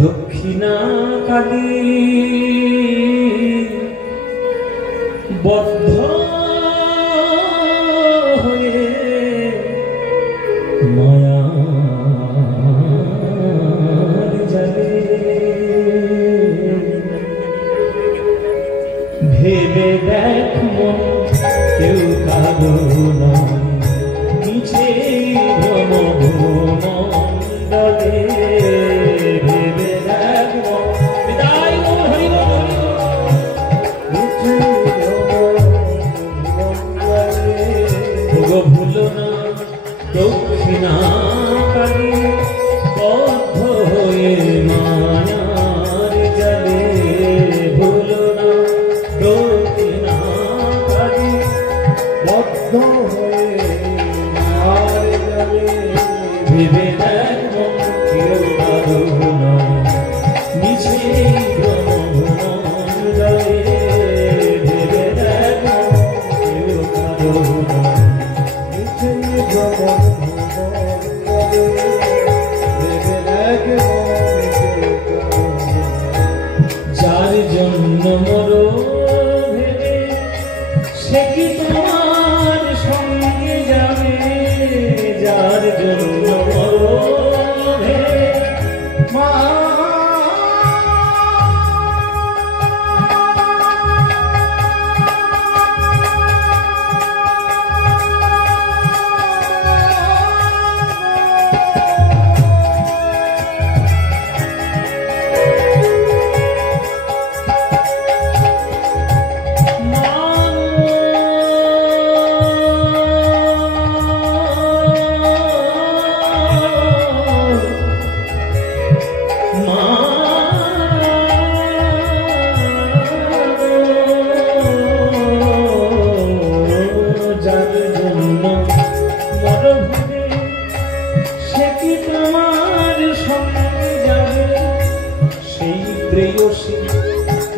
দক্ষিণা কালী বদ্ধ হয়ে মায়ার জালে ভেবে দেখ মন কেউ কাঁদো না নিচে ভ্রমণে ভেবে দেখ মন বিদায় ভুলো না দক্ষিণা কালী বদ্ধ হয়ে মায়ার জালে ভুলো না দক্ষিণা কালী বদ্ধ হয়ে মায়ার জালে ভেবে দেখ মন কেউ কাঁদো না নিচে ভ্রমণ জালে ভেবে দেখ মন কেউ কাঁদো না নিচে ভ্রমণ যার জন্য মরো ভেবে সে কি তোমার সঙ্গে যাবে যার জন্য মরো ভেবে মা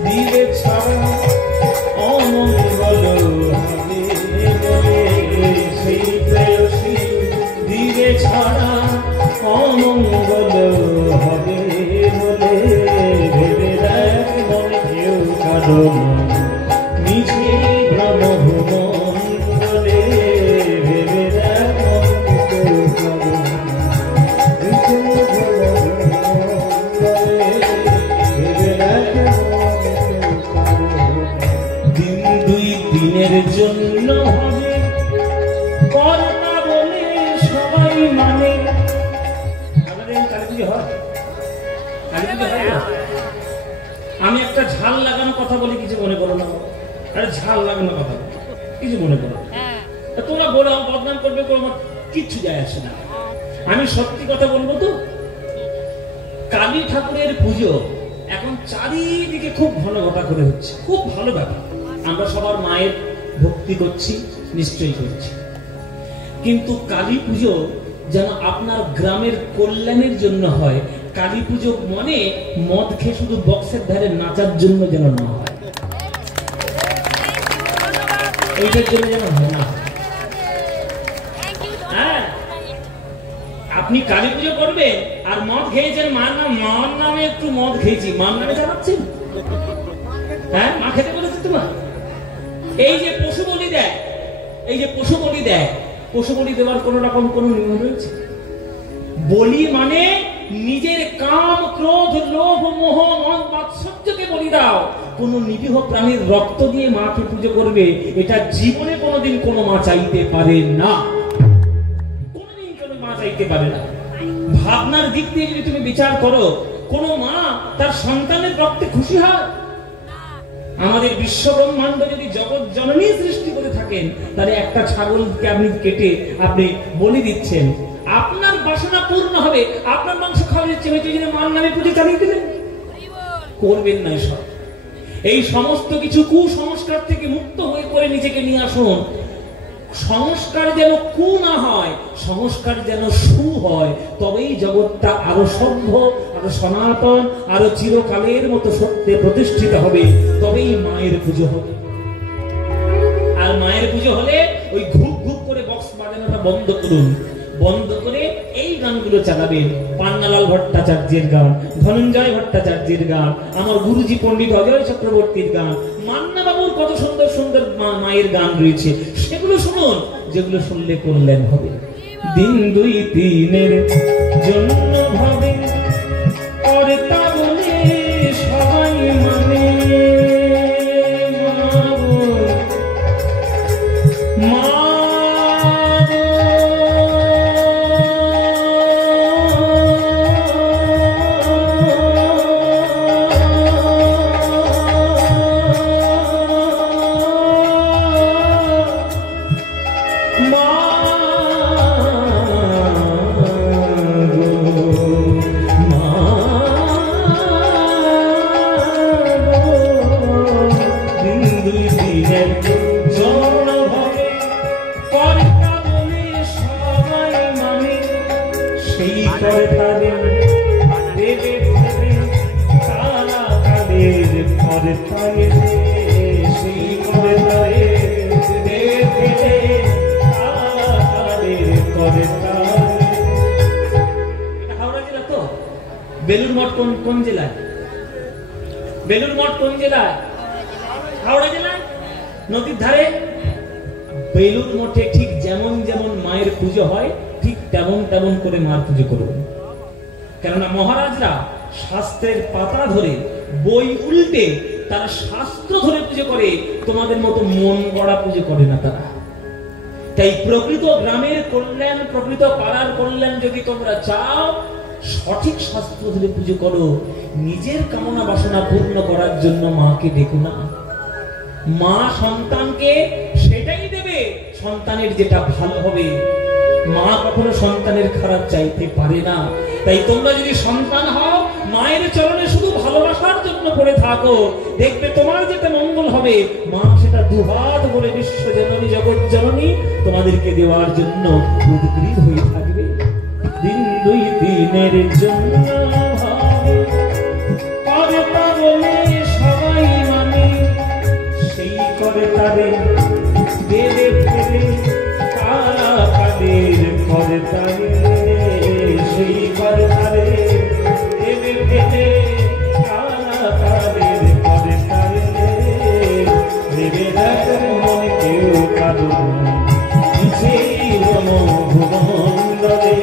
দিলে ছাড়া অমঙ্গল হবে সেই প্রেয়সী দিলে ছাড়া অমঙ্গল হবে বলে ভেবে দেখ মনে কেউ কাঁদো নিজে ভ্রমণে ভেবে দেখ মনে কেউ কাঁদো দিনের জন্য হবে করোনা বলে সবাই মানে আমি একটা ঝাল লাগানো কথা বলি কিছু মনে করো না আরে ঝাল লাগানো কথা কিছু মনে করো তোমরা বলো বদনাম করবে কিচ্ছু যায় আসে না আমি সত্যি কথা বলবো তো কালী ঠাকুরের পুজো এখন চারিদিকে খুব ঘন ঘটা করে হচ্ছে খুব ভালো ব্যাপার আমরা সবার মায়ের ভক্তি করছি নিশ্চয়ই করছি কিন্তু কালী পুজো যেন আপনার গ্রামের কল্যাণের জন্য হয় কালী পুজো মনে মদ খেয়ে শুধু বক্সের ধারে নাচার জন্য যেন না হয় এইটার জন্য যেন হয় না হ্যাঁ আপনি কালী পুজো করবেন আর মদ খেয়েছেন মার নামে একটু মদ খেয়েছি মার নামে জানাচ্ছেন হ্যাঁ মা খেতে বলেছে তোমার এই যে পশু বলি দেয় পশু বলি দেওয়ার কোন রকম কোন নিয়ম রয়েছে বলি মানে নিজের কাম ক্রোধ লোভ মোহ মদ মাৎসর্যকে বলি দাও কোন নিরীহ প্রাণীর রক্ত দিয়ে মাকে পুজো করবে এটা জীবনে কোনোদিন কোনো মা চাইতে পারে না কোনোদিন কোনো মা চাইতে পারে না ভাবনার দিক দিয়ে যদি তুমি বিচার করো কোন মা তার সন্তানের রক্তে খুশি হয় আমাদের বিশ্ব ব্রহ্মাণ্ড যদি জগৎ জননী সৃষ্টি করে থাকেন তাহলে একটা ছাগলকে আপনি কেটে আপনি বলি দিচ্ছেন আপনার বাসনা পূর্ণ হবে আপনার মাংস খাওয়া যাচ্ছে হয়তো যদি মার নামে পুজো চালিয়ে দিলেন করবেন না এসব এই সমস্ত কিছু কুসংস্কার থেকে মুক্ত হয়ে করে নিজেকে নিয়ে আসুন সংস্কার যেন কু না হয় সংস্কার যেন সু হয় তবেই জগৎটা আরো সভ্য আরো সনাতন আরো চিরকালের মতো সত্যে প্রতিষ্ঠিত হবে তবেই মায়ের পুজো হবে আর মায়ের পুজো হলে ওই ঘুপ ঘুপ করে বক্স বাজানোটা বন্ধ করুন বন্ধ করে এই গান গানগুলো চালাবেন, পান্নালাল ভট্টাচার্যের গান, ধনঞ্জয় ভট্টাচার্যের গান, আমার গুরুজি পণ্ডিত অজয় চক্রবর্তীর গান, মান্না বাবুর কত সুন্দর সুন্দর মায়ের গান রয়েছে, সেগুলো শুনুন, যেগুলো শুনলে কল্যাণ হবে। দিন দুই দিনের জন্য ভাবে কর্তা বলে সবাই মানে, মা বেলুর মঠ কোন জেলায়? বেলুর মঠ কোন জেলায়? হাওড়া জেলায়, নদীর ধারে। বেলুর মঠে ঠিক যেমন যেমন মায়ের পুজো হয়, ঠিক তেমন তেমন করে মার পুজো করবেন। কেননা মহারাজরা শাস্ত্রের পাতা ধরে, বই উল্টে তারা শাস্ত্র ধরে পুজো করে, তোমাদের মতো মন গড়া পুজো করে না তারা। তাই প্রকৃত গ্রামের কল্যাণ, প্রকৃত পাড়ার কল্যাণ যদি তোমরা চাও, সঠিক শাস্ত্র ধরে পুজো করো। নিজের কামনা বাসনা পূর্ণ করার জন্য মাকে ডেকো না। মা সন্তানকে সেটাই দেবে, সন্তানের যেটা ভালো হবে। মা কখনো সন্তানের খারাপ চাইতে পারে না। তাই তোমরা যদি সন্তান হও, মায়ের চরণে শুধু ভালোবাসার জন্য পড়ে থাকো, দেখবে তোমার যেটা মঙ্গল হবে। মা সেটা দুহাত ভরে বিশ্ব জননী, জগৎ জননী তোমাদেরকে দেওয়ার জন্য উদ্গ্রীব হয়ে থাকবে। দিন দুই দিনের জন্য ভাবে কর্তা বলে সবাই মানে, সেই কর্তারে দেবে ফেলে কারা কাদের কর্তারে, সেই কর্তারে দেবে ফেলে কারা কাদের কর্তারে, দেবে রাখের মনে কেউ কাঁদো পিছেই ভুবনরে,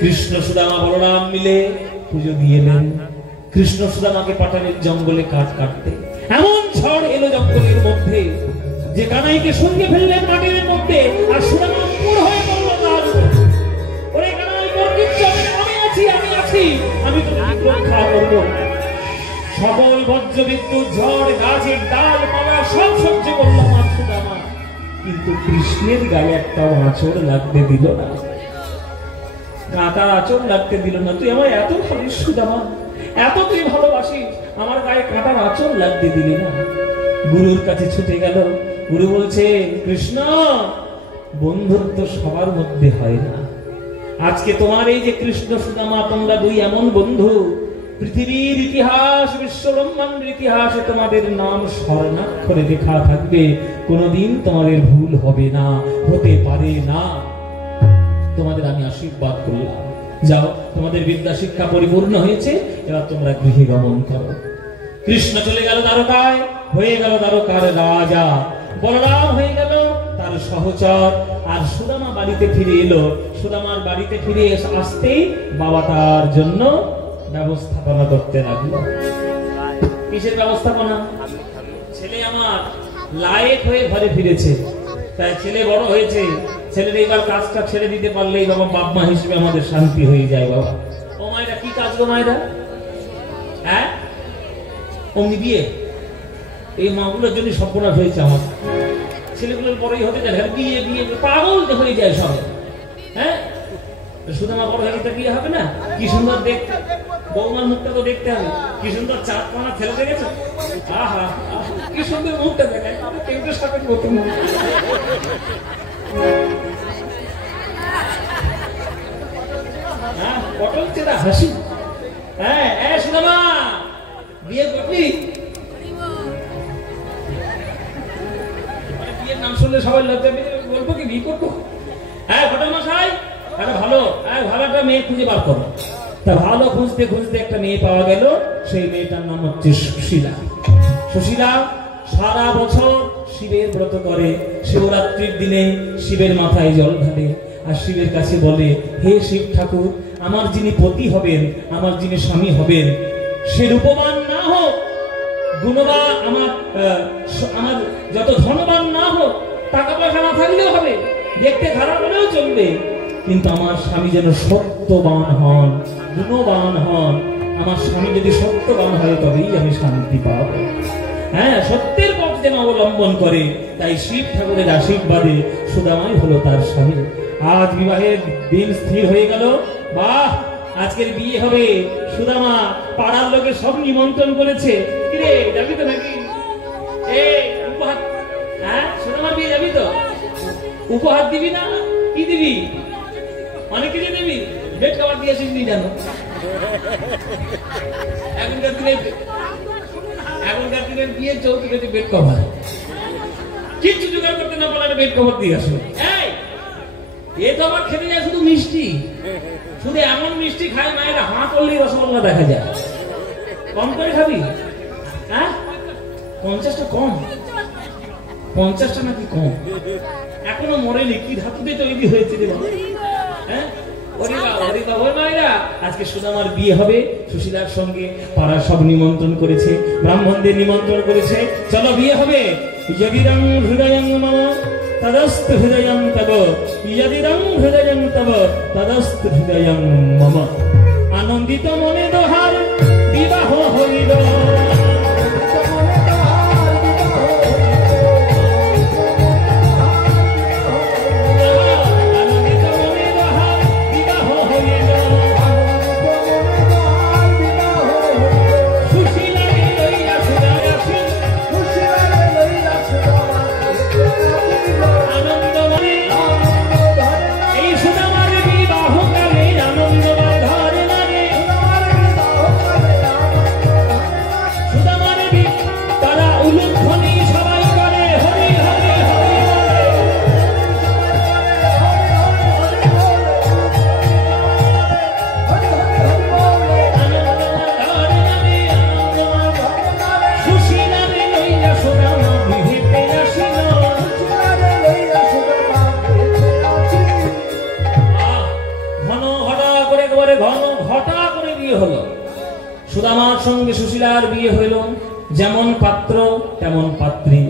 কৃষ্ণ সুদামা বলরাম মিলে পুজো দিয়েলেন। কৃষ্ণ সুদামাকে পাঠালেন জঙ্গলে কাঠ কাটতে। এমন ঝড় এলো জঙ্গলের মধ্যে যে কানাইকে সঙ্গে ফেললেন মাটির মধ্যে, আর সুদামা পুর হয়ে পড়ল তার উপর। ওরে কানাই, তোর কিচ্ছু হবে না, আমি আছি, আমি আছি, আমি তোকে রক্ষা করব। সকল বজ্র বিদ্যুৎ, ঝড়, গাছের ডাল পালা সব সহ্য করল মা সুদামা, কিন্তু কৃষ্ণের গায়ে একটা আঁচড় লাগতে দিল না। কাঁটার আঁচড় লাগতে দিল না। তুই আমার এত ভাবিস সুদামা, এত তুই ভালোবাসিস, আমার গায়ে কাঁটার আঁচড় লাগতে দিলি না। গুরুর কাছে ছুটে গেল। গুরু বলছে, কৃষ্ণ, বন্ধুত্ব সবার মধ্যে হয় না। আজকে তোমার এই যে কৃষ্ণ সুদামা, তোমরা দুই এমন বন্ধু, পৃথিবীর ইতিহাস, বিশ্ব ব্রহ্মাণ্ডের ইতিহাসে তোমাদের নাম স্বর্ণাক্ষরে লেখা থাকবে। কোনোদিন তোমাদের ভুল হবে না, হতে পারে না। তোমাদের আমি আশীর্বাদ করলাম, যাও, তোমাদের বিদ্যা শিক্ষা পরিপূর্ণ হয়েছে, এবার তোমরা গৃহে গমন করো। কৃষ্ণ চলে গেল দ্বারকায়, হয়ে গেল দ্বারকার রাজা। বলরাম হয়ে গেল তার সহচর। আর সুদামা বাড়িতে ফিরে এলো। সুদামার বাড়িতে ফিরে আসতেই বাবা তার জন্য ব্যবস্থাপনা করতে লাগলো। কিসের ব্যবস্থাপনা? ছেলে আমার লায়েক হয়ে ঘরে ফিরেছে, তাই ছেলে বড় হয়েছে, ছেলের এইবার কাজটা ছেড়ে দিতে পারলেই বাবা বাপ মা হিসেবে আমাদের শান্তি হয়ে যায়। বাবা, ও মায়েরা কি কাজ গো মায়েরা? হ্যাঁ, অমনি বিয়ে। এই মাগুলোর জন্য সর্বনাশ হয়েছে আমার। ছেলেগুলোর বড়ই হতে যায়, বিয়ে বিয়ে পাগল হয়ে যায় সব। হ্যাঁ, সুদামা বড় হয়ে গেলে বিয়ে হবে না? কি সুন্দর দেখতে, বৌমার মুখটা তো দেখতে হবে। কি সুন্দর চাঁদ পানা ফেলে দেখেছো? আহা, কি সুন্দর মুখটা দেখায়, কেউ তো সাথে প্রথম। হ্যাঁ, পটল চেরা হাসি। হ্যাঁ, সুদামা বিয়ে করবি? বিয়ের নাম শুনলে সবাই লজ্জা পেয়ে বলবো কি বিয়ে করবো? হ্যাঁ, পটল মশাই, ভালো একটা মেয়ে খুঁজে বার করো। তা ভালো খুঁজতে খুঁজতে একটা মেয়ে পাওয়া গেল। সেই মেয়েটার নাম হচ্ছে সুশীলা। সুশীলা সারা বছর শিবের ব্রত করে, শিবরাত্রির দিনে শিবের মাথায় জল ঢালে আর শিবের কাছে বলে, হে শিব ঠাকুর, আমার যিনি পতি হবেন, আমার যিনি স্বামী হবেন, সে রূপবান না হোক, গুণবান, আমার যত ধনবান না হোক, টাকা পয়সা না থাকলেও হবে, দেখতে খারাপ হলেও চলবে, কিন্তু আমার স্বামী যেন সত্যবান হন, গুণবান হন। আমার স্বামী যদি সত্যবান হয় তবেই আমি শান্তি পাব। হ্যাঁ, সত্যের পথ যেন অবলম্বন করে। তাই শিব ঠাকুরের আশীর্বাদে সুদামাই হলো তার স্বামী। আজ বিবাহের দিন স্থির হয়ে গেল। বাহ, আজকের বিয়ে হবে। সুদামা পাড়ার লোকে সব নিমন্ত্রণ করেছে। কিরে, যাবি তো নাকি? উপহার, হ্যাঁ, সুদামার বিয়ে যাবি তো? উপহার দিবি না? কি দিবি? অনেক কিছু দিবি। বেড কভার দিয়ে আসিস নি জানো? এখনকার দিনের বিয়ে চলতে গেছে বেড কভার। কিচ্ছু জোগাড় করতে না পারলে বেড কভার দিয়ে আসবে। এ তো আবার খেতে যায় শুধু মিষ্টি। শুধু এমন মিষ্টি খায় মায়েরা, হাঁ করলেই রসগোল্লা দেখা যায়। কম করে খাবি? হ্যাঁ, 50টা কম। 50টা নাকি কম? এখনো মরেনি, কি ধাতুতে তৈরি হয়েছে রে বাবা। হ্যাঁ, আজকে সুদামার বিয়ে হবে সুশীলার সঙ্গে। পাড়ার সব নিমন্ত্রণ করেছে, ব্রাহ্মণদের নিমন্ত্রণ করেছে। চলো বিয়ে হবে। যদিরং হৃদয়ং মম তদস্তু হৃদয়ং তব, যদিরং হৃদয়ং তব তদস্তু হৃদয়ং মম। আনন্দিত মনে দোহার বিবাহ হইল। সুদামার সঙ্গে সুশীলার বিয়ে হইল। যেমন পাত্র তেমন পাত্রী।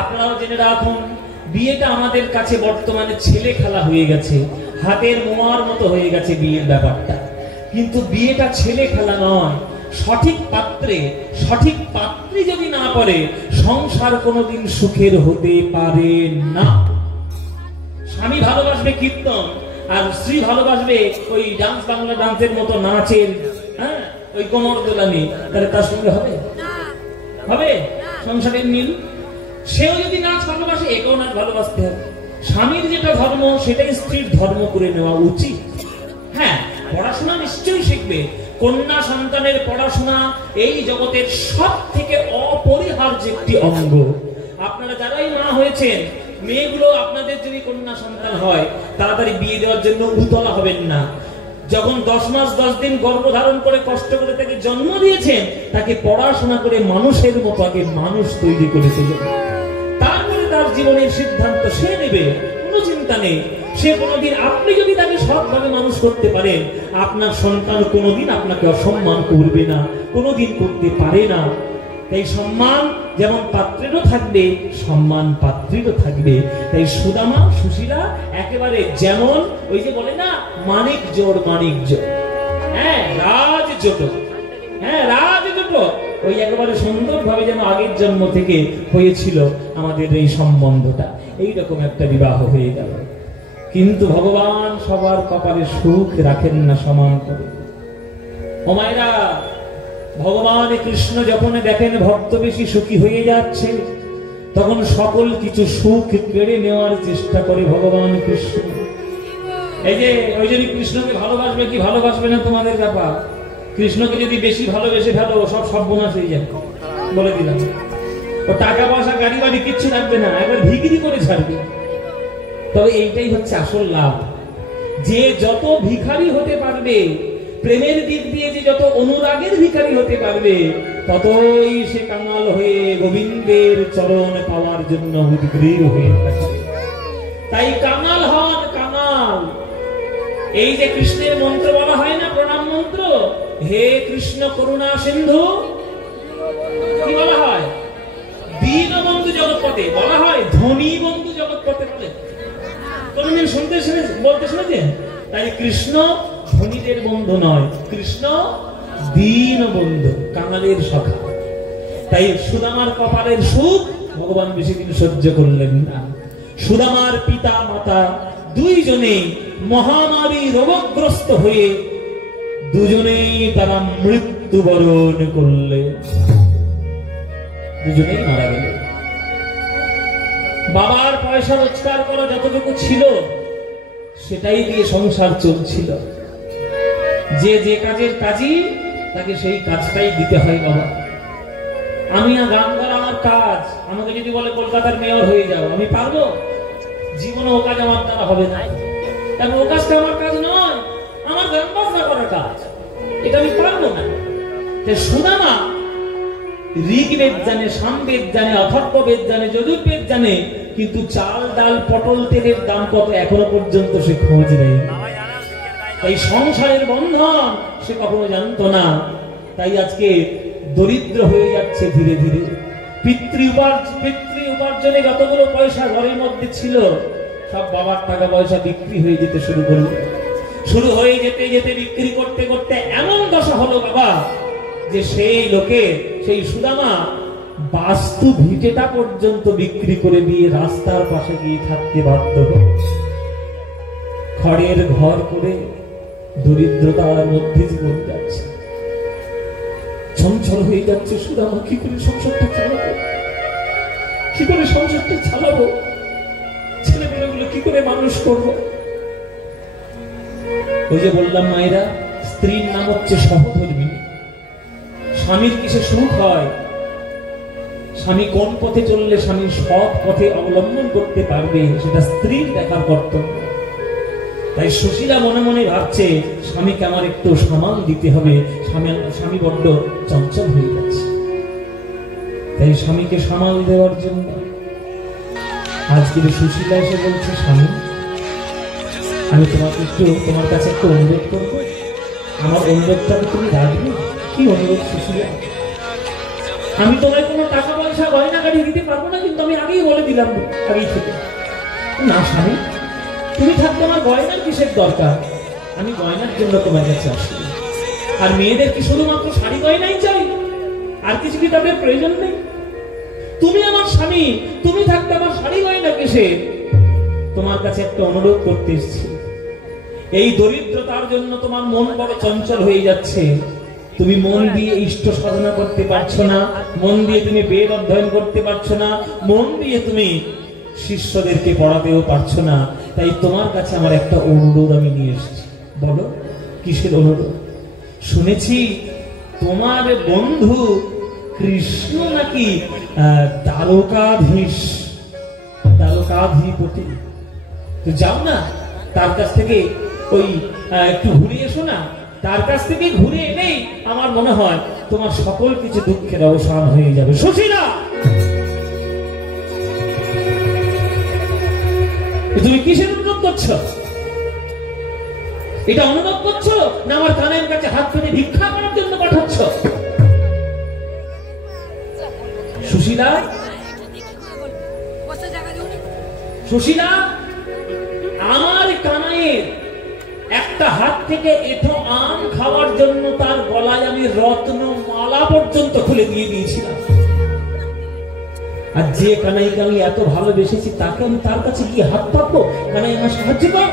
আপনারাও জেনে রাখুন, বিয়েটা আমাদের কাছে বর্তমানে ছেলে খেলা হয়ে গেছে, হাতের মোয়ার মতো হয়ে গেছে বিয়ের ব্যাপারটা। কিন্তু বিয়েটা ছেলে খেলা নয়। সঠিক পাত্রে, সঠিক পাত্রী যদি না পড়ে, সংসার কোনোদিন সুখের হতে পারে না। স্বামী ভালোবাসবে কীর্তন, আর স্ত্রী ভালোবাসবে ওই ডান্স, বাংলা ডান্সের মতো নাচের, হ্যাঁ, ওই কোমর দোলানি, তাহলে তার সঙ্গে হবে? হবে? সংসারের মিল। সেও যদি নাচ ভালোবাসে, একেও নাচ ভালোবাসতে হবে। স্বামীর যেটা ধর্ম সেটাই স্ত্রীর ধর্ম করে নেওয়া উচিত। হ্যাঁ, পড়াশোনা নিশ্চয়ই শিখবে। কন্যা সন্তানের পড়াশোনা এই জগতের সব থেকে অপরিহার্য একটি অঙ্গ। আপনারা যারাই মা হয়েছেন, মেয়েগুলো আপনাদের যদি কন্যা সন্তান হয়, তাড়াতাড়ি বিয়ে দেওয়ার জন্য উতলা হবেন না। যখন 10 মাস 10 দিন গর্ভধারণ করে কষ্ট করে তাকে জন্ম দিয়েছেন, তাকে পড়াশোনা করে মানুষের মতো আগে মানুষ তৈরি করে তুলুন। তারপরে তার জীবনের সিদ্ধান্ত সে নেবে, কোনো চিন্তা নেই। সে কোনোদিন, আপনি যদি তাকে সৎভাবে মানুষ করতে পারেন, আপনার সন্তান কোনোদিন আপনাকে অসম্মান করবে না, কোনোদিন করতে পারে না। তাই সম্মান যেমন পাত্রেরও থাকবে, সম্মান পাত্রীরও থাকবে। তাই সুদামা সুশীলা একেবারে যেমন ওই যে বলে না, মানিক জোড় মানিক জোড়। হ্যাঁ, রাজ জোটক, হ্যাঁ রাজ জোটক, ওই একেবারে সুন্দর ভাবে যেন আগের জন্ম থেকে হয়েছিল আমাদের এই সম্বন্ধটা, এইরকম একটা বিবাহ হয়ে গেল। কিন্তু ভগবান সবার কপালে সুখ রাখেন না সমান করে। ও মায়েরা, ভগবান কৃষ্ণ যখন দেখেন ভক্ত বেশি সুখী হয়ে যাচ্ছে, তখন সকল কিছু সুখ কেড়ে নেওয়ার চেষ্টা করে ভগবান কৃষ্ণ। এই যে ওই যদি কৃষ্ণকে ভালোবাসবে কি ভালোবাসবে না তোমাদের ব্যাপার, কৃষ্ণকে যদি বেশি ভালোবেসে ফেলো সব সর্বনাশ হয়ে যাবে বলে দিলাম। ও টাকা পয়সা গাড়ি বাড়ি কিচ্ছু রাখবে না, একবার ভিখিরি করে ছাড়বে। তবে এইটাই হচ্ছে আসল লাভ, যে যত ভিখারি হতে পারবে, প্রেমের দিক দিয়ে যে যত অনুরাগের ভিখারি হতে পারবে, ততই সে কাঙাল হয়ে গোবিন্দের চরণ পাওয়ার জন্য উদ্গ্রীব হয়ে থাকে। তাই কাঙাল হন, কাঙাল। এই যে কৃষ্ণের মন্ত্র বলা হয় না, প্রণাম মন্ত্র, হে কৃষ্ণ করুণা সিন্ধু, কি বলা হয়? দীনবন্ধু জগৎপতে, বলা হয় ধনী বন্ধু জগৎপতে বলে। কোনদিন শুনতে বলতে শুনেছেন? তাই কৃষ্ণ ধনীদের বন্ধু নয়, কৃষ্ণ দীন বন্ধু, কাঙালের সখা। তাই সুদামার কপালের সুখ ভগবান বেশি দিন সহ্য করলেন না। সুদামার পিতা মাতা দুইজনেই মহামারী রোগগ্রস্ত হয়ে দুজনেই তারা মৃত্যুবরণ করলেন, দুজনেই মারা গেল। বাবার পয়সা রোজগার করা যতটুকু ছিল সেটাই দিয়ে সংসার চলছিল। যে যে কাজের কাজই তাকে সেই কাজটাই দিতে হয়। বাবা, আমি গান গাওয়া আমার কাজ, আমাকে যদি বলে কলকাতার মেয়র হয়ে যাও, আমি পারবো? জীবনে ও কাজ আমার দ্বারা হবে না, কারণ ও কাজটা আমার কাজ নয়, আমার গান বাজনা করার কাজ, এটা আমি পারবো না। সুদামা ঋগ্বেদ জানে, সামবেদ জানে, অথর্ববেদ জানে, যজুর্বেদ জানে, কিন্তু চাল ডাল পটল তেলের দাম কত এখনো পর্যন্ত সে খোঁজ নেই। এই সংসারের বন্ধন সে কখনো জানতো না। তাই আজকে দরিদ্র হয়ে যাচ্ছে ধীরে ধীরে। পিতৃ উপার্জনে যতগুলো পয়সা ঘরের মধ্যে ছিল সব বাবার টাকা পয়সা বিক্রি হয়ে যেতে শুরু করলো। শুরু হয়ে যেতে যেতে বিক্রি করতে করতে এমন দশা হলো বাবা, যে সেই লোকে, সেই সুদামা বাস্তু ভিটেটা পর্যন্ত বিক্রি করে দিয়ে রাস্তার পাশে গিয়ে থাকতে বাধ্য হল। খড়ের ঘর করে দরিদ্রতার মধ্যে জীবন যাচ্ছে, চঞ্চল হয়ে যাচ্ছে। সুদামা কি করে সংসারটা চালাবো, কি করে সংসারটা চালাবো, ছেলেমেয়েগুলো কি করে মানুষ করবো? ওই যে বললাম মায়েরা, স্ত্রীর নাম হচ্ছে সহধর্মিণী। স্বামীর কিসে সুখ হয়, স্বামী কোন পথে চললে স্বামীর সৎ পথে অবলম্বন করতে পারবে, সেটা স্ত্রীর দেখার কর্তব্য। তাই সুশীলা মনে মনে ভাবছে স্বামীকে আমার একটু সামাল দিতে হবে, স্বামী বড্ড চঞ্চল হয়ে যাচ্ছে। তাই স্বামীকে সামাল দেওয়ার জন্য আজকে সুশীলা এসে বলছে, স্বামী আমি তোমাকে একটু, তোমার কাছে একটু অনুরোধ করবো, আমার অনুরোধটাকে তুমি রাখবে? কি অনুরোধ সুশীলা? আমি তোমায় কোনো টাকা পয়সা গয়না গাড়ি দিতে পারবো না, কিন্তু আমি আগেই বলে দিলাম, আগেই থেকে। না স্বামী, তুমি থাকতে আমার গয়নার কিসের দরকার? আমি গয়নার জন্য তোমার কাছে আসি। আর মেয়েদের কি শুধুমাত্র শাড়ি গয়নাই চাই, আর কিছু কি তাদের প্রয়োজন নেই? তুমি আমার স্বামী, তুমি থাকতে আমার শাড়ি গয়না কিসের? তোমার কাছে একটা অনুরোধ করতে এসেছি। এই দরিদ্রতার জন্য তোমার মন বড় চঞ্চল হয়ে যাচ্ছে। তুমি মন দিয়ে ইষ্ট সাধনা করতে পারছো না, মন দিয়ে তুমি বেদ অধ্যয়ন করতে পারছো না, মন দিয়ে তুমি শিষ্যদেরকে পড়াতেও পারছো না। তাই তোমার কাছে আমার একটা অনুরোধ আমি নিয়ে এসেছি। বলো কিসের অনুরোধ? শুনেছি তোমার বন্ধু কৃষ্ণ নাকি দ্বারকাধিপতি, তো যাও না তার কাছ থেকে ওই একটু ঘুরে এসো না। তার কাছ থেকে ঘুরে এলেই আমার মনে হয় তোমার সকল কিছু দুঃখের অবসান হয়ে যাবে। সুশীলা, তুমি কিসের অনুরোধ করছো? এটা অনুরোধ করছো না আমার কানের কাছে হাত পেতে ভিক্ষা করার জন্য পাঠাচ্ছ? সুশীলা, সুশীলা, আমার কানাইয়ের একটা হাত হাত থেকে এঁঠো আম খাওয়ার জন্য তার গলায় আমি রত্ন মালা পর্যন্ত খুলে দিয়ে দিয়েছিলাম। আর যে কানাইকে আমি এত ভালোবেসেছি তাকে আমি তার কাছে গিয়ে হাত পাবো, কানাই আমার সাহায্য কর।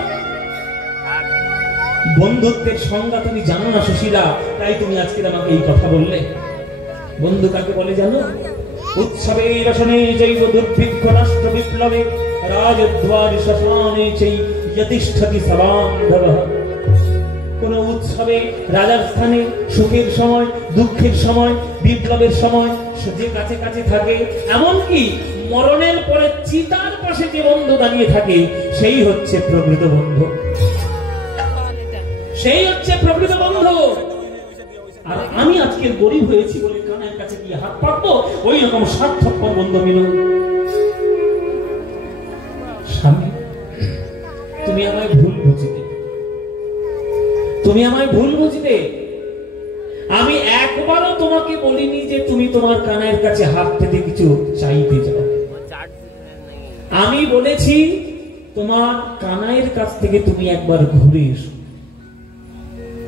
বন্ধুত্বের সংজ্ঞা তুমি জানো না সুশীলা, তাই তুমি আজকে আমাকে এই কথা বললে। বন্ধু কাকে বলে জানো? উৎসবে রসনে জৈব দুর্ভিক্ষ রাষ্ট্র বিপ্লবে রাজদ্বারে শ্মশানে চৈ যতিষ্ঠতি সবান্ধবঃ। কোন উৎসবে, রাজার স্থানে, সুখের সময়, দুঃখের সময়, বিপ্লবের সময় যে কাছে কাছে থাকে, এমনকি মরণের পরে চিতার পাশে যে বন্ধু দাঁড়িয়ে থাকে, সেই হচ্ছে প্রকৃত বন্ধু, সেই হচ্ছে প্রকৃত বন্ধু। আর আমি আজকে গরিব হয়েছি বলে কানাইয়ের কাছে গিয়ে হাত পাতবো, ওই রকম স্বার্থপর বন্ধু মিলন। স্বামী, তুমি আমায় ভুল বুঝবে, তুমি আমায় ভুল বুঝবে। আমি একবারও তোমাকে বলিনি যে তুমি তোমার কানাইয়ের কাছে হাত পেতে কিছু চাইতে যাও। আমি বলেছি তোমার কানাইয়ের কাছ থেকে তুমি একবার ঘুরে এসো,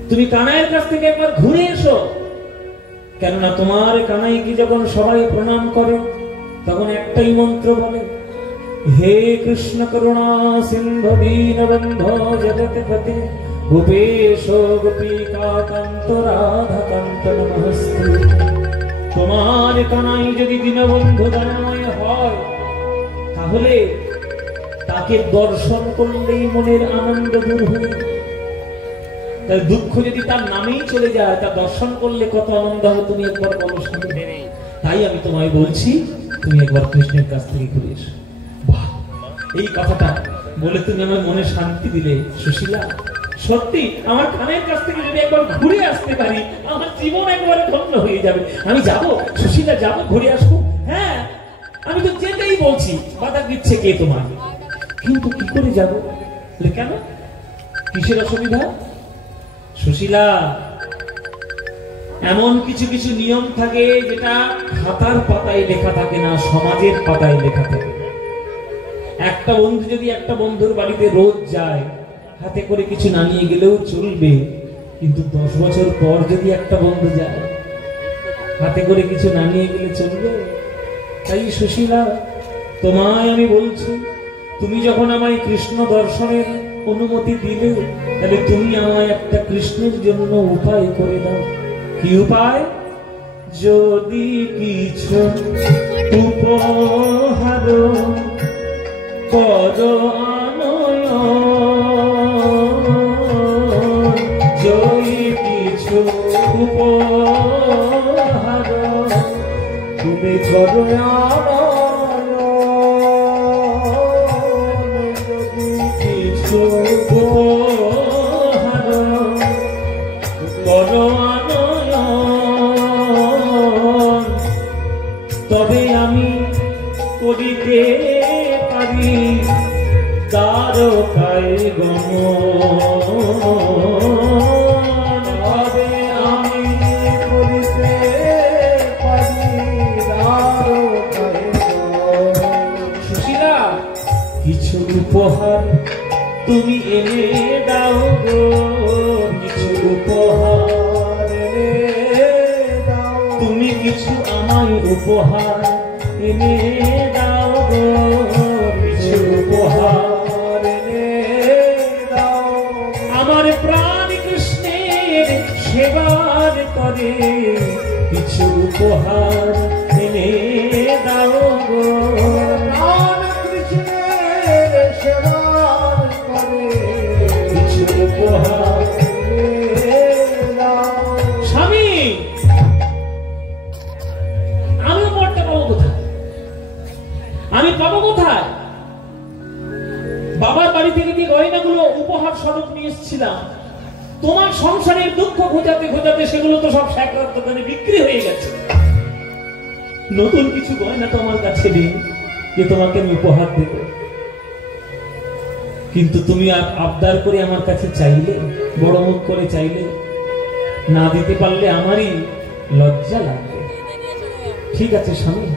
তুমি কানাইয়ের কাছ থেকে একবার ঘুরে এসো। কেননা তোমার কানাইকে যখন সবাই প্রণাম করে তখন একটাই মন্ত্র বলে, হে কৃষ্ণ করুণা সিন্ধু দীনবন্ধো জগৎপতে গোপেশ গোপিকা কান্ত রাধা কান্ত নমস্তে। তোমার কানাই যদি দীনবন্ধু দয়াময় হয়, তাহলে তাকে দর্শন করলেই মনের আনন্দ দূর হবে। তার দুঃখ যদি তার নামেই চলে যায়, তার দর্শন করলে কত আনন্দ হবে তুমি একবার বলো স্বামী। তাই আমি তোমায় বলছি তুমি একবার কৃষ্ণের কাছ থেকে ঘুরে এসো। বাহ, এই কথাটা বলে তুমি আমার মনে শান্তি দিলে সুশীলা। সত্যি আমার কানের কাছ থেকে যদি একবার ঘুরে আসতে পারি, আমার জীবন একবারে ধন্য হয়ে যাবে। আমি যাব সুশীলা, যাব ঘুরে আসবো। হ্যাঁ, আমি তো যেতেই বলছি, বাধা দিচ্ছে কে তোমার? কিন্তু কি করে যাব? কেন, কিসের অসুবিধা? সুশীলা, এমন কিছু কিছু নিয়ম থাকে যেটা খাতার পাতায় লেখা থাকে না, সমাজের পাতায় লেখা থাকে। একটা বন্ধু যদি একটা বন্ধুর বাড়িতে রোজ যায়, হাতে করে কিছু না নিয়ে গেলেও চলবে, কিন্তু 10 বছর পর যদি একটা বন্ধু যায়, হাতে করে কিছু না নিয়ে গেলে চলবে? তাই সুশীলা, তোমায় আমি বলছি, তুমি যখন আমায় কৃষ্ণ দর্শনের অনুমতি দিলে, তাহলে তুমি আমায় একটা কৃষ্ণের জন্য উপায় করে দাও। কি উপায়? যদি কিছু উপহার করো আনয়, যদি কিছু উপহার তুমি করো আনয়, যদি কিছু উপহার করো আনয়, তবে আমি করিতে পারি দ্বারকায় গমন, তবে আমি করিতে পারি দ্বারকায় গমন। সুশীলা, কিছু উপহার তুমি এনে দাও গো, কিছু উপহার এনে দাও, তুমি কিছু আমায় উপহার এনে দাও গো, কিছু উপহার এনে দাও। আমার প্রাণ কৃষ্ণের সেবার করে কিছু উপহার এনে দাও গো, প্রাণ কৃষ্ণের সেবার করে কিছু উপহার এনে দাও। স্বামী, আমি উপহারটা পাবো কোথায়? আমি পাবো কোথায়? বাবার বাড়ি থেকে যে গয়নাগুলো উপহার স্বরূপ নিয়ে এসেছিলাম, তোমার সংসারের দুঃখ খোঁজাতে খোঁজাতে সেগুলো তো সব সাকরাত দোকানে বিক্রি হয়ে গেছে। নতুন কিছু গয়না তো আমার কাছে নেই যে তোমাকে আমি উপহার দেব। কিন্তু তুমি আবদার করে আমার কাছে চাইলে, বড় মুখ করে চাইলে, না দিতে পারলে আমারই লজ্জা লাগবে। ঠিক আছে স্বামী,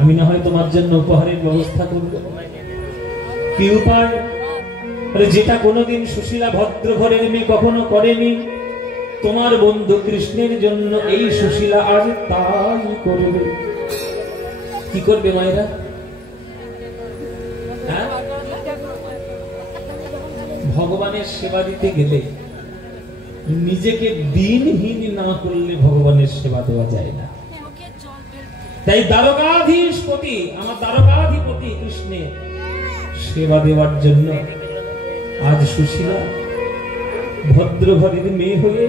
আমি না হয় তোমার জন্য উপহারের ব্যবস্থা করব। কি উপায়? যেটা কোনোদিন সুশীলা ভদ্র ঘরের মেয়ে কখনো করেনি, তোমার বন্ধু কৃষ্ণের জন্য এই সুশীলা আজ তাই করবে। কি করবে মায়েরা? হ্যাঁ, ভগবানের সেবা দিতে গেলে নিজেকে দিনহীন না করলে ভগবানের সেবা দেওয়া যায় না। তাই দ্বারকাধীশপতি, আমার দ্বারকাধিপতি কৃষ্ণের সেবা দেওয়ার জন্য আজ সুশীলা ভদ্র ঘরের মেয়ে হয়ে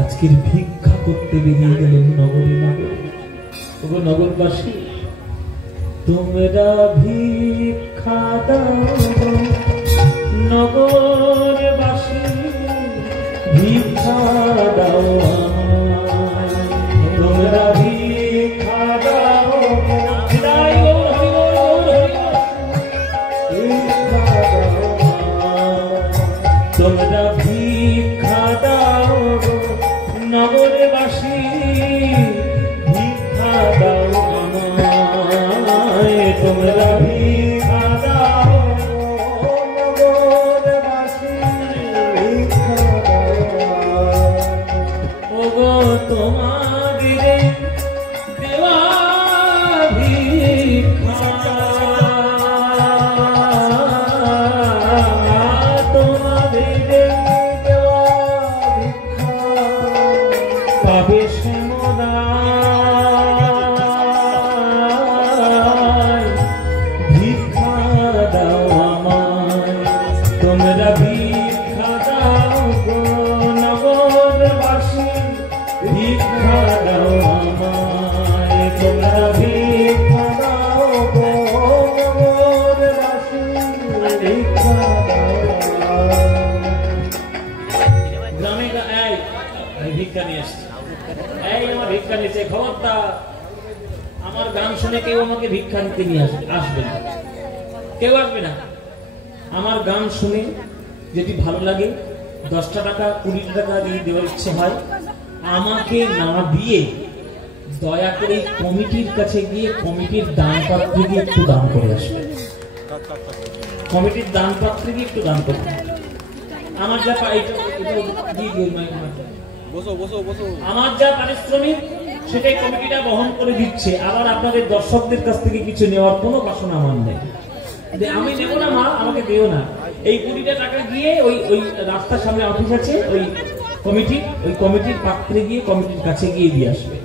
আজকের ভিক্ষা করতে বেরিয়ে গেলেন নগরে নগরে। ওগো নগরবাসী, তোমরা ভিক্ষা দাও, নগরবাসী ভিক্ষা দাও, তোমরা ভিক্ষা দাও, তোমরা ভিক্ষা দাও, নগরবাসী ভিক্ষা দাও আমায়, তোমরা ভিক্ষা দাও, নগরবাসী ভিক্ষা দাও। ওগো তোমাদের দেওয়া ভিক্ষা, তোমাদের দেওয়া ভিক্ষা পাবে সমুদায়, ভিক্ষা দাও আমায়, তোমরা ভিক্ষা দাও গো নগরবাসী, ভিক্ষা দাও আমায়, তোমরা ভিক্ষা দাও গো নগরবাসী, ভিক্ষা দাও। গ্রামে এই ভিক্ষা নিয়ে আসছে, এই আমার ভিক্ষা নিয়েছে, খবরদার আমার গান শুনে কেউ আমাকে ভিক্ষা নিতে নিয়ে আসবে না, কেউ আসবে না। আমার গান শুনে যেটি ভালো লাগে 10টা টাকা 20 টাকা দিয়ে দেওয়ার ইচ্ছে হয়, আমাকে না দিয়ে দয়া করে কমিটির কাছে গিয়ে কমিটির দান পাত্রে গিয়ে একটু দান করে আসবে। কমিটির দান পাত্রে গিয়ে একটু দান করবে। আমার যা আমার যা পারিশ্রমিক সেটাই কমিটিটা বহন করে দিচ্ছে। আবার আপনাদের দর্শকদের কাছ থেকে কিছু নেওয়ার কোনো বাসনা আমার নেই, আমি নেবো না মা, আমাকে দিও না। এই 20টা টাকা গিয়ে ওই রাস্তার সামনে অফিস আছে, ওই কমিটির পাত্রে গিয়ে কমিটির কাছে গিয়ে দিয়ে আসবে।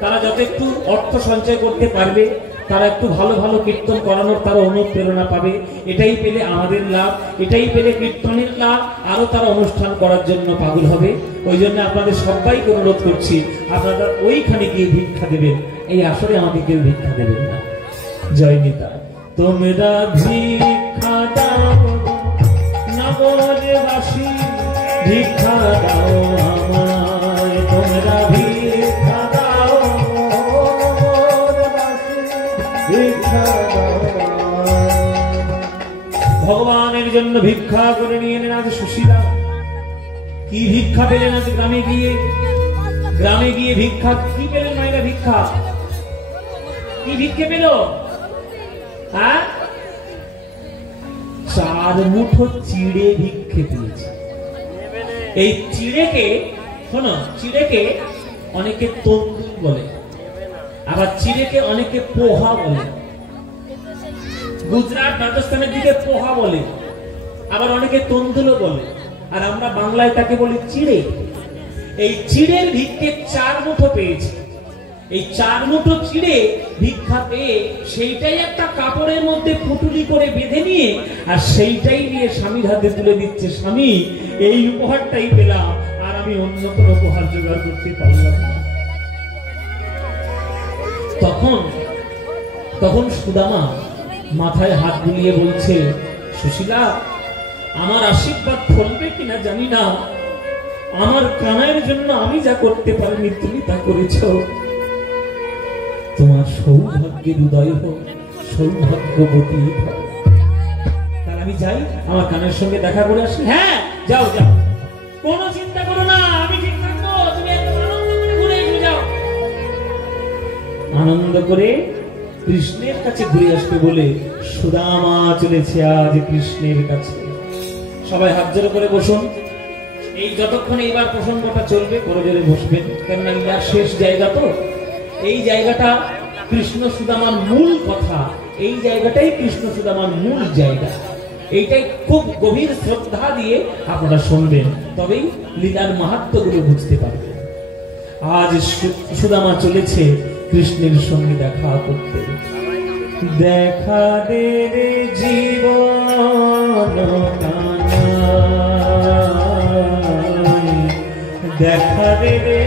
তারা যত একটু অর্থ সঞ্চয় করতে পারবে, তারা একটু ভালো ভালো কীর্তন করানোর তারা অনুপ্রেরণা পাবে। এটাই পেলে আমাদের লাভ, এটাই পেলে কীর্তনের লাভ, আরো তারা অনুষ্ঠান করার জন্য পাগল হবে। ওই জন্য আপনাদের সবাইকে অনুরোধ করছি, আপনারা ওইখানে গিয়ে ভিক্ষা দেবেন, এই আসরে আমাকে কেউ ভিক্ষা দেবেন না। জয় নিতা। তোমরা ভিক্ষা দাও নগরবাসী, ভিক্ষা দাও আমায়, তোমরা ভিক্ষা দাও নগরবাসী, ভিক্ষা দাও। ভগবানের জন্য ভিক্ষা করে নিয়ে এলেন আজ সুশীলা। কি ভিক্ষা পেলেন আজ গ্রামে গিয়ে ভিক্ষা কি পেলেন মায়েরা? ভিক্ষা কি ভিক্ষে পেল? হ্যাঁ, 4 মুঠো চিড়ে ভিক্ষে পেয়েছে। এই চিড়েকে শোনো, চিড়েকে অনেকে তন্দুর বলে, আবার চিড়েকে অনেকে পোহা বলে। গুজরাট রাজস্থানের দিকে পোহা বলে, আবার অনেকে তন্দুরও বলে, আর আমরা বাংলায় তাকে বলি চিড়ে। এই চিড়ের ভিক্ষে 4 মুঠো পেয়েছে। এই 4 মুঠো চিড়ে ভিক্ষা পেয়ে সেইটাই একটা কাপড়ের মধ্যে পুটুলি করে বেঁধে নিয়ে আর সেইটাই নিয়ে স্বামীর হাতে তুলে দিচ্ছে, স্বামী এই উপহারটাই পেলাম, আর আমি অন্য কোনো উপহার জোগাড় করতে পারলাম না। তখন সুদামা মাথায় হাত বুলিয়ে বলছে, সুশীলা আমার আশীর্বাদ ফলবে কিনা জানি না, আমার কানাইয়ের জন্য আমি যা করতে পারিনি তুমি তা করেছ। তোমার সৌভাগ্যের উদয় হোক, সৌভাগ্যবতী হোক। তাহলে আমি যাই, আমার কানের সঙ্গে দেখা করে আসি। হ্যাঁ যাও যাও, কোনো চিন্তা করো না, আমি ঠিক থাকবো, তুমি একদম আনন্দ করে ঘুরে এসে যাও। আনন্দ করে কৃষ্ণের কাছে ঘুরে আসবে বলে সুদামা চলেছে আজ কৃষ্ণের কাছে। সবাই হাত জোড়ো করে বসুন। এই যতক্ষণ এইবার প্রসঙ্গটা চলবে করে জোরে বসবেন, কেননা এইবার শেষ জায়গা তো। এই জায়গাটা কৃষ্ণ সুদামার মূল কথা, এই জায়গাটাই কৃষ্ণ সুদামার মূল জায়গা। এইটাই খুব গভীর শ্রদ্ধা দিয়ে আপনারা শুনবেন, তবেই লীলার মাহাত্ম্যগুলো বুঝতে পারবেন। আজ সুদামা চলেছে কৃষ্ণের সঙ্গে দেখা করতে। দেখা দে রে জীবন কানাই, দেখা দে রে